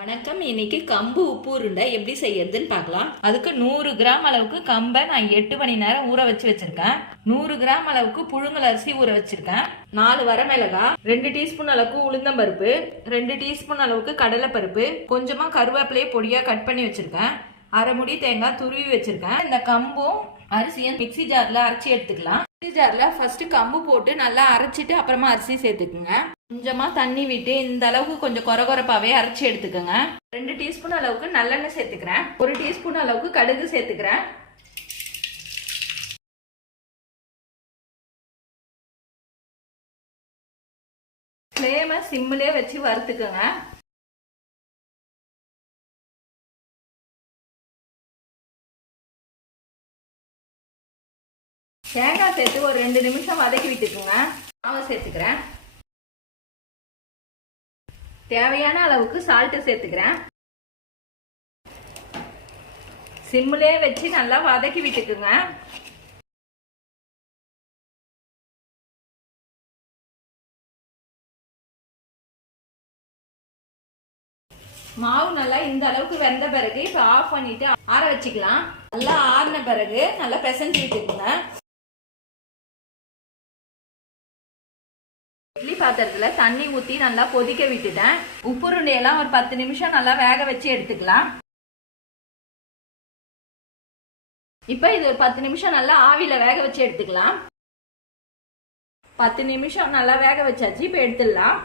வணக்கம். இன்னைக்கு கம்பு உப்பு உருண்டை எப்படி செய்யறதுன்னு பார்க்கலாம். அதுக்கு நூறு கிராம் அளவுக்கு கம்பை நான் எட்டு மணி நேரம் ஊற வச்சு வச்சிருக்கேன். நூறு கிராம் அளவுக்கு புழுங்கல் அரிசி ஊற வச்சிருக்கேன். நாலு வரமிளகாய் ரெண்டு டீஸ்பூன் அளவுக்கு உளுந்தம்பருப்பு ரெண்டு டீஸ்பூன் அளவுக்கு கடலைப்பருப்பு கொஞ்சமா கருவேப்பிலையை பொடியா கட் பண்ணி வச்சிருக்கேன். அரை முடி தேங்காய் துருவி வச்சிருக்கேன். இந்த கம்பும் அரிசியும் மிக்ஸி ஜார்ல அரைச்சி எடுத்துக்கலாம். மிக்ஸி ஜார்ல ஃபர்ஸ்ட் கம்பு போட்டு நல்லா அரைச்சிட்டு அப்புறமா அரிசி சேர்த்துக்குங்க. கொஞ்சமாக தண்ணி விட்டு இந்த அளவுக்கு கொஞ்சம் கொர கொரப்பாவே அரைச்சி எடுத்துக்கோங்க. ரெண்டு டீஸ்பூன் அளவுக்கு நல்லெண்ணெய் சேர்த்துக்கிறேன். ஒரு டீஸ்பூன் அளவுக்கு கடுகு சேர்த்துக்கிறேன். ஃப்ளேமை சிம்மிலே வச்சு வறுத்துக்கோங்க. தேங்காய் சேர்த்து ஒரு ரெண்டு நிமிஷம் வதக்கி விட்டுக்குங்க. மாவை சேர்த்துக்கிறேன். தேவையான அளவுக்கு சால்ட்டு சேர்த்துக்கிறேன். சிம்மிலே வச்சு நல்லா வதக்கி விட்டுக்குங்க. மாவு நல்லா இந்த அளவுக்கு வெந்த பிறகு இப்போ ஆஃப் பண்ணிட்டு ஆற வச்சுக்கலாம். நல்லா ஆறின பிறகு நல்லா பிசைஞ்சு விட்டுக்குங்க. இட்லி பாத்திரத்துல தண்ணி ஊத்தி நல்லா கொதிக்க விட்டுட்டேன். உப்புருண்டையெல்லாம் ஒரு பத்து நிமிஷம் நல்லா வேக வச்சு எடுத்துக்கலாம். இப்ப இது ஒரு பத்து நிமிஷம் நல்லா ஆவியில வேக வச்சு எடுத்துக்கலாம். பத்து நிமிஷம் நல்லா வேக வச்சாச்சு இப்ப எடுத்துடலாம்.